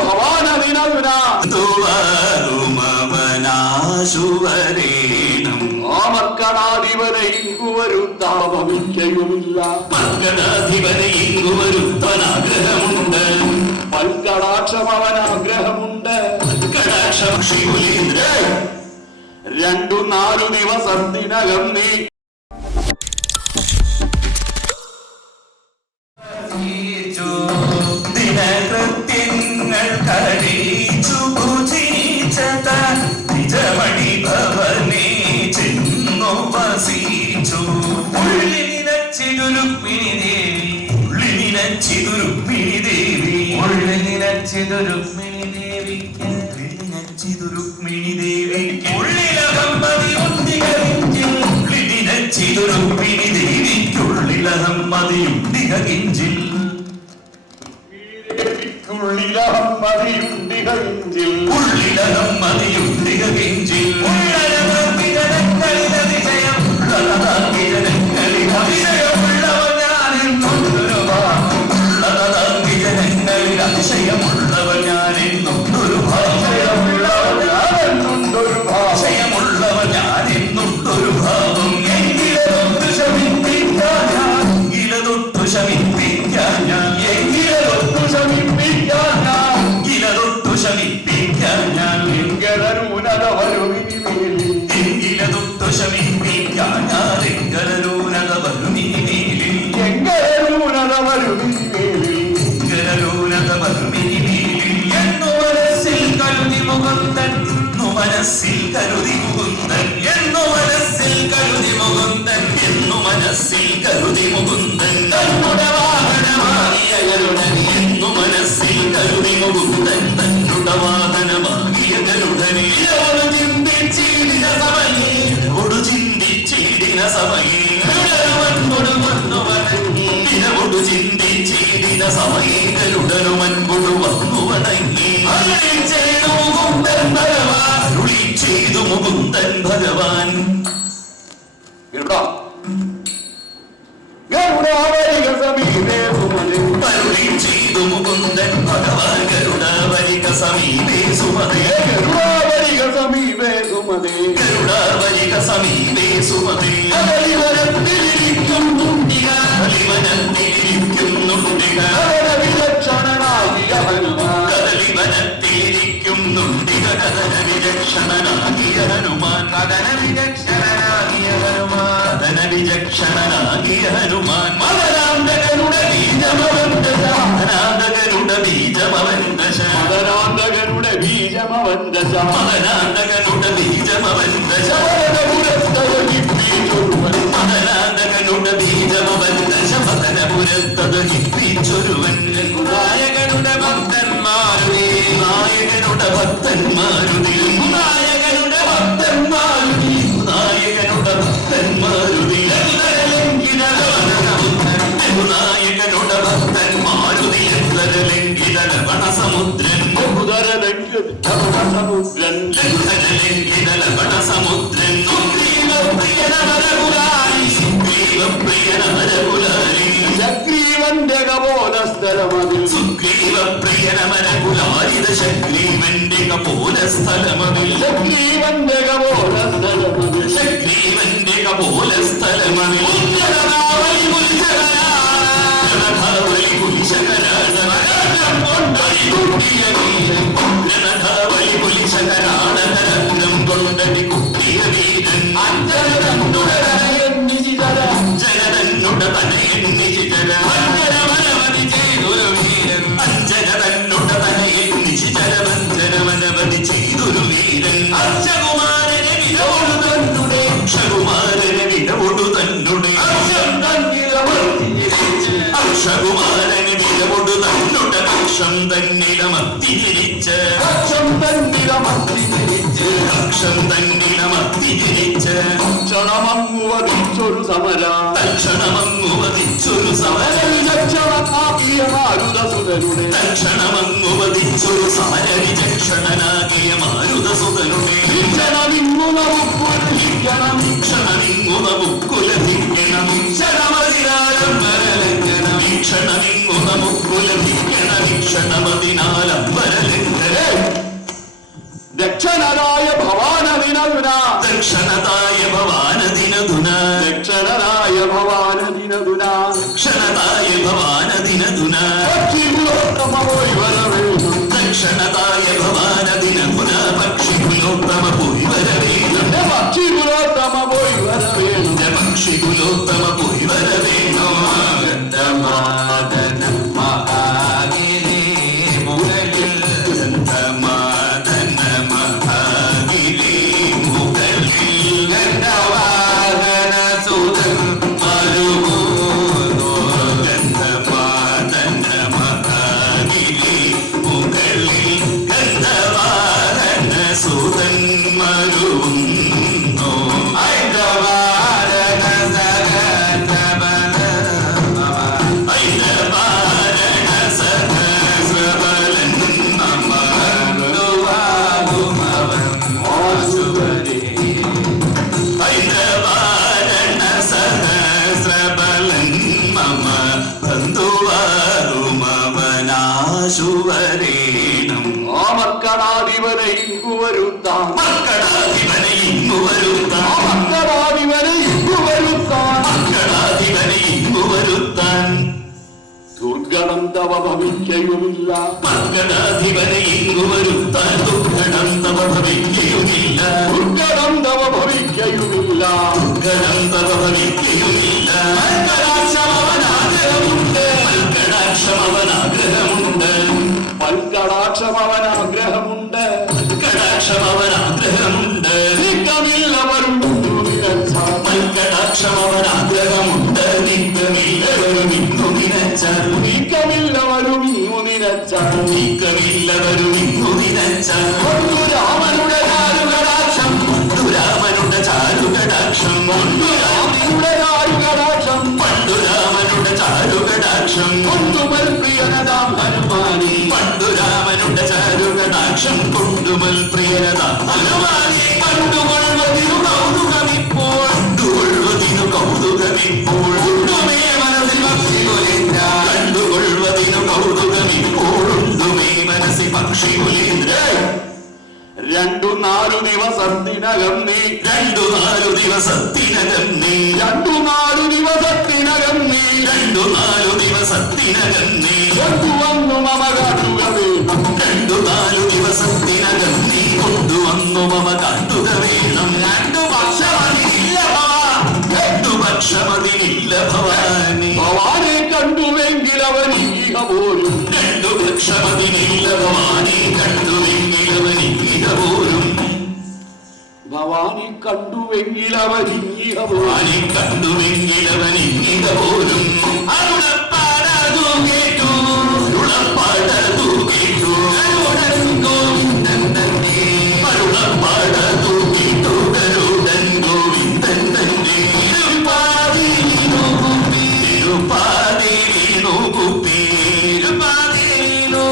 ഭവാനദിനവിന തുവാറുമവനാശുവരേണം ആമക്കടാധിപനെ ഇങ്ങുവരുത്താവമിക്കയുമില്ല മർക്കടാധിപന് ഇങ്ങുവരുത്തനാഗ്രഹമുണ്ട് പൽക്കടാക്ഷം അവൻ ആഗ്രഹമുണ്ട് കടാക്ഷം ശിവുലേന്ദ്ര രണ്ടു നാലു ദിവസത്തിനകം നീ ദേവിക്കുള്ളിലകം നിഹകിഞ്ചിൽ കിഞ്ചിൽ ഉള്ളിലഹം മതിയുണ്ടികളിൽ ഉള്ളിലകം മതിയുണ്ടിക കരുതി മുകുന്ദൻ. എന്നു മനസ്സിൽ കരുതി മുകുന്ദൻ. എന്നു മനസ്സിൽ കരുതി മുകുന്ദൻ. തന്നുടെ വാഹനമാകിയ എന്നു മനസ്സിൽ കരുതി മുകുന്ദൻ. തന്നുടെ വാഹനമാകിയ ഗരുഡനെ ഇതോട് ചിന്തിച്ചിടിന സമയേ ഒടു ചിന്തിച്ചിടിന സമയേ ഗരുഡനുമൻകൊടു വന്നു വണങ്ങി. ഇതോട് ചിന്തിച്ചിടിന സമയേ ഗരുഡനുമൻകൊടു വന്നു വണങ്ങി. അരുളി ചെയ്തു മുകുന്ദൻ ഭഗവാൻ. അരുളി ചെയ്തു മുകുന്ദൻ ഭഗവാൻ. അരുളി ചെയ്തു മുകുന്ദൻ ഭഗവാൻ. ഗരുഡാവരിക സമീപേ സുമതേ. ഗരുഡാവരിക സമീപേ സുമതി. ഗരുഡാവരിക സമീപേ സുമതേ. അകലിവനത്തിലിരിക്കുന്നുണ്ടിക അകലിവനത്തിലിരിക്കുന്നുണ്ടിക വിലക്ഷണനാകിയ ഹനുമാൻ കദലിവനത്തിലിരിക്കുന്നുണ്ടിക കഥന വിലക്ഷണനാകിയ ഹനുമാൻ. കഥന വിലക്ഷണനാകിയ ഹനുമാൻ. കഥന വിലക്ഷണനാകിയ ഹനുമാൻ മകരാന്തകരുടെ ബീജമവന്തശ മകരാന്തകരുടെ ബീജമവന്തശ മകരാന്തകരുടെ ബീജമവൻ ദശ മകരാന്തകരുടെ ബീജമവന്തശ മകരപുരത്തയൊരുവൻ മകരാന്തകരുടെ ബീജമവന്തശ മകനപുരത്തത് ഹിപ്പിച്ചൊരുവൻ നായകനുടെ ഭക്തന്മാരുടെ നായകനുടെ ഭക്തന്മാരുടെ നായകനുടെ ഭക്തന്മാരുടെ നായകനുടെ ഭക്തന്മാരുടെ നായകനുടെ ഭക്തന്മാരുടെ എന്തരലെങ്കിത ലവണസമുദ്രൻ സമുദ്രൻ ലംഘനലെങ്കിത സുഗ്രീവപ്രിയനമരകുലാരിത ശഗ്രീവന്റെ കപോല സ്ഥലമതിൽ ചക്രീവന്റെ കപോലസ്ഥലമതിൽ ശഗ്രീവന്റെ കപോല സ്ഥലമതിൽ ഉജ്ജലനാവലി അർഷകുമാരനെ തന്നുട തന്നുടെ തന്നിടമത്തി തിരിച്ച് പക്ഷം തന്നിടമത്തി തിരിച്ച് പക്ഷം തന്നിടമത്തിരിച്ച് ക്ഷണമങ്ങു വധിച്ചൊരു സമര. തൽക്ഷണമങ്ങു വധിച്ചൊരു സമരം. ദക്ഷണമാക്കിയ മാരുതസുതരുടെ തക്ഷണമങ്ങുപതിച്ചൊരു സമരവിചക്ഷണനാകിയ മാരുതസുതനുടെ ശിക്ഷണമിന്നു നമുക്കുലഭിക്കണം ക്ഷണമിങ്ങുമ മുക്കുലഭിക്കണം ക്ഷണമതിനാലം വരലംഘനം దక్షిణరాయ భవాన దినదునా దక్షిణతాయ భవాన దినదునా దక్షిణరాయ భవాన దినదునా దక్షిణతాయ భవాన దినదునా దక్షిణతాయ భవాన దినదునా పక్షి కులోత్తమ పోయి వరవేణం పక్షి కులోత్తమ పోయి వరవేణం పక్షి కులోత్తమ పోయి వరవేణం ദുർഗണം തവ ഭവിക്കയുമില്ല മക്കളാധിപനെ ഇങ്ങു വരുത്താൻ ദുർഘടം തവ ഭവിക്കുകയുമില്ല ദുർഗണം തവ ഭവിക്കയുമില്ല ദുർഘടം തവ ഭവിക്കുകയുമില്ല മൽക്കടാക്ഷമവനാഗ്രഹമുണ്ട് മൽക്കടാക്ഷമവനാഗ്രഹമുണ്ട് പൽക്കടാക്ഷമവനാഗ്രഹമുണ്ട് മൽക്കടാക്ഷമവനാഗ്രഹമുണ്ട് നീക്കമില്ല നിനച്ചാൽ നീക്കമില്ല ഇങ്ങു നീക്കമില്ലവരും ഇന്നു നിനച്ചാൽ കൊണ്ടു രാമനുടെ ചാരുകടാക്ഷം ചാരുകടാക്ഷം രാമനുടെ ചാരുകടാക്ഷം പണ്ടുരാമനുടെ ചാരുകടാക്ഷം കൊണ്ടുമൽ പ്രിയനതാം ഹനുമാനി പണ്ടുരാമനുടെ ചാരുകടാക്ഷം കൊണ്ടുമൽ പ്രിയനത ഹനുമാനെ കണ്ടുകൊള്ളുവതിനു കൗതുകമിപ്പോൾ കണ്ടുകൊള്ളുവതിനു കൗതുകമിപ്പോൾ ഉണ്ടുമേ മനസ്സിൽ പക്ഷി കുലേന്ദ്ര കണ്ടുകൊള്ളുവതിനു കൗതുകമിപ്പോൾ. മനസ്സിൽ പക്ഷി കുലേന്ദ്ര രണ്ടു നാലു ദിവസത്തിനകം നീ. രണ്ടു നാലു ദിവസത്തിനകം നീ. രണ്ടു നാലു ദിവസത്തിനകം നീ. രണ്ടു നാലു ദിവസത്തിനകം നീ. കൊണ്ടുവന്നു മമ കാട്ടുക വേണം രണ്ടു നാലു ദിവസത്തിനകം നീ. കൊണ്ടുവന്നു മമ കാട്ടുക വേണം രണ്ടു പക്ഷമതിനില്ല രണ്ടു പക്ഷമതിനില്ല ഭവാനി ഭവാനെ കണ്ടുവെങ്കിൽ അവൻ ഈഹ പോരും രണ്ടു പക്ഷമതിനില്ല ഭവാനി പോരും ഭവാനെ കണ്ടുവെങ്കിലവൻ ഇങ്ങനെ അരുളപ്പാടതു കേട്ടു അരുളപ്പാടതു കേട്ടു അരുളൻ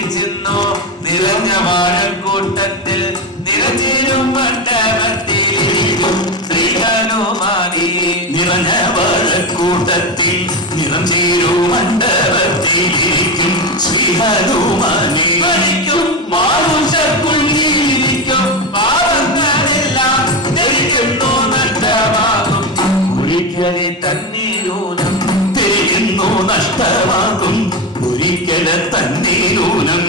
അരികെ ചെന്നു നിറഞ്ഞ വാഴക്കൂട്ടത്തിൽ നിറഞ്ഞിരും മണ്ഡപത്തിലിരിക്കും ശ്രീഹനുമാനി നിറഞ്ഞ വാഴക്കൂട്ടത്തിൽ നിറം ചേരും മണ്ഡപത്തിൽ മുന്നിലിരിക്കും ശ്രീ ഒരിക്കലെ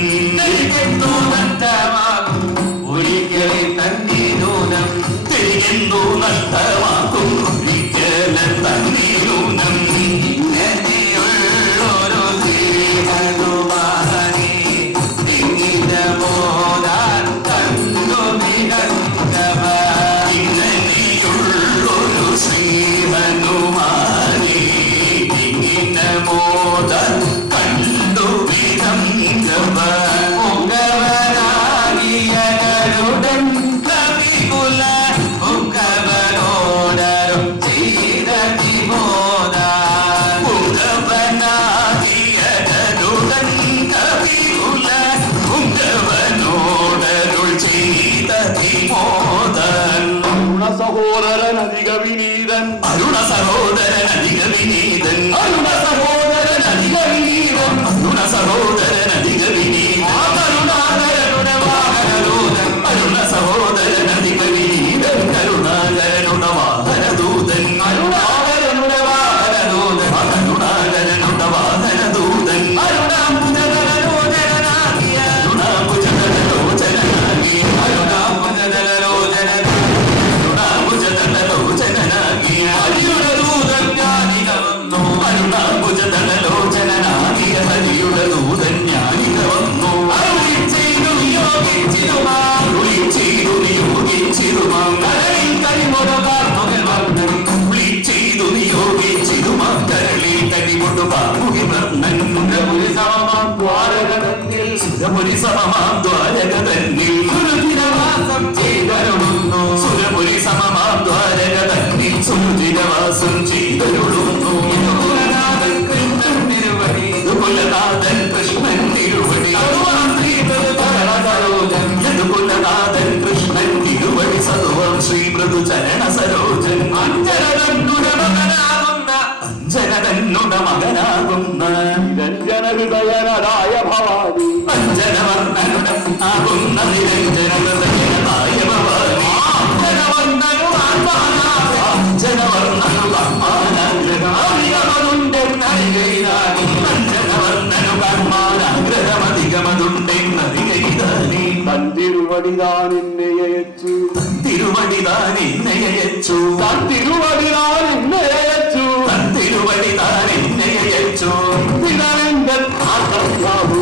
സുരപുരി സമമാം ദ്വാരക തന്നിൽ സുരചിരവാസം ചെയ്തരുളുന്നു. സുരപുരി സമമാം ദ്വാരക തന്നിൽ സുരചിരവാസം ചെയ്തരുളുന്നു. കുലനാഥൻ കൃഷ്ണൻ തിരുവടി. കുലനാഥൻ കൃഷ്ണൻ തിരുവടി. സതുവം ശ്രീ മൃദു ചരണ സരോജൻ അഞ്ജനതന്നുട മകനാകുന്ന അഞ്ജനതന്നുട മകനാകുന്ന തൻ തിരുവടിതാൻ എന്നെ അയച്ചു. തൻ തിരുവടിതാൻ എന്നെ അയച്ചു. ഇതനെന്തൻ ആർക്കറിയാവൂ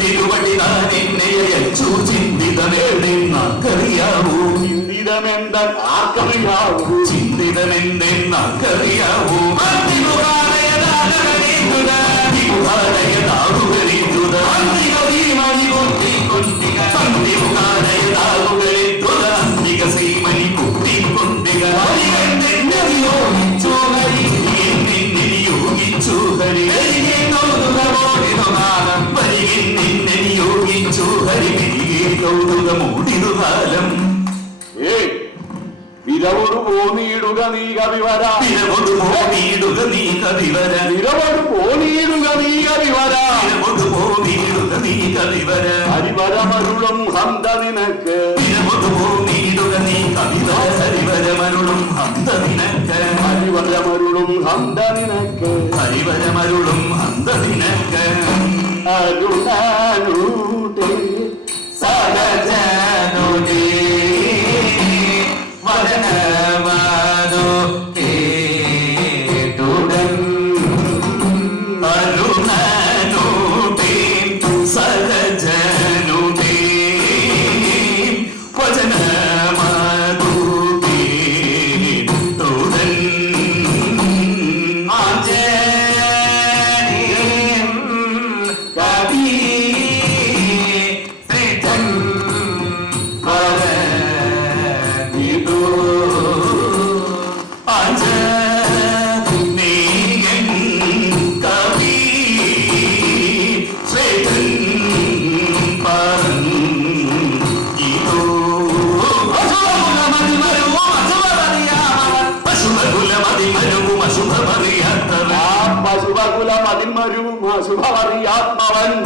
തിരുവടിതാൻ എന്നെ അയച്ചു. ചിന്തിതമേടെന്നറിയാവൂ ചിന്തിതമെന്തൻ ആർക്കറിയാവൂ ചിന്തിതമെന്തെന്നറിയാവൂ പോന്നിയിടുക നീ കവിവര നീ കവിവര വിരവോട് പോന്നിയിടുക നീ കവിവര നീ കവിവര ഹരിവരമരുളും ഹന്ത നിനക്ക്. നീ കവിത ഹരിവരമരുളും ഹന്ത നിനക്ക്. ഹന്ത നിനക്ക്. ഹരിവരമരുളും ഹന്ത നിനക്ക്. അരുണാനൂട്ടേ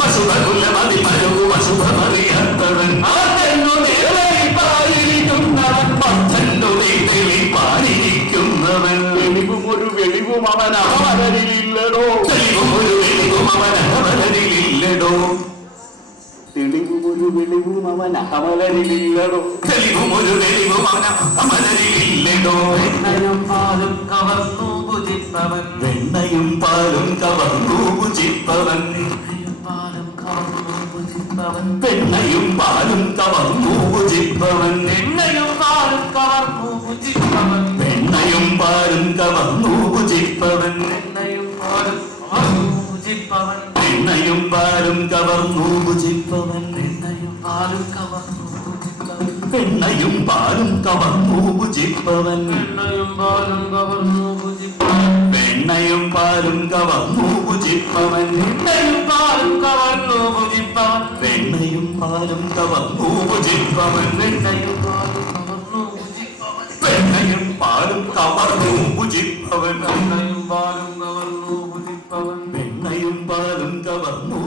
അശുഭകുലമതിമരവും അശുഭമറിയാത്തവൻ ആറ്റെന്നു നേരിപ്പായിരിക്കുന്നവൻ പത്തന്നു നേരിപ്പായിരിക്കുന്നവൻ വെളിവും ഒരു വെളിവും അവൻ അവരിലില്ലടോ തെളിവും ഒരു വെളിവും അവൻ അവരിലില്ലടോ തെളിവും ഒരു വെളിവും അവൻ അകമലരിലില്ലടോ തെളിവും ഒരു വെളിവും അവൻ അവരിലില്ലടോ വെണ്ണയും കവർന്നു ഭുജിപ്പവൻ. വെണ്ണയും പാലും കവർന്നു പൂജിപ്പവൻ പെണ്ണയും കവർന്നു പാലും കവർന്നു പൂജിപ്പവൻ പെണ്ണയും പാലും കവർന്നു പൂജിപ്പവൻ പെണ്ണയും പാലും കവർന്നു പൂജിപ്പവൻ എണ്ണയും പാലും കവർന്നു ഭുജിപ്പവൻ. പെണ്ണയും പാലും കവർന്നു പൂജിപ്പവൻ എണ്ണയും പാലും കവർന്നു ഭുജിപ്പവൻ. വെണ്ണയും പാലും കവർന്നു പൂജിപ്പവൻ എണ്ണയും പാലും കവർന്നു പാലും കവർന്നു ഭുജിപ്പവൻ എണ്ണയും പാലും കവർന്നു ഭുജിപ്പവൻ വെണ്ണയും പാലും കവർന്നു ഭുജിപ്പവൻ വെണ്ണയും പാലും കവർന്നു ഭുജിപ്പവൻ വെണ്ണയും പാലും കവർന്നു ഭുജിപ്പവൻ എണ്ണയും പാലും കവർന്നു വെണ്ണയും പാലും കവർന്നു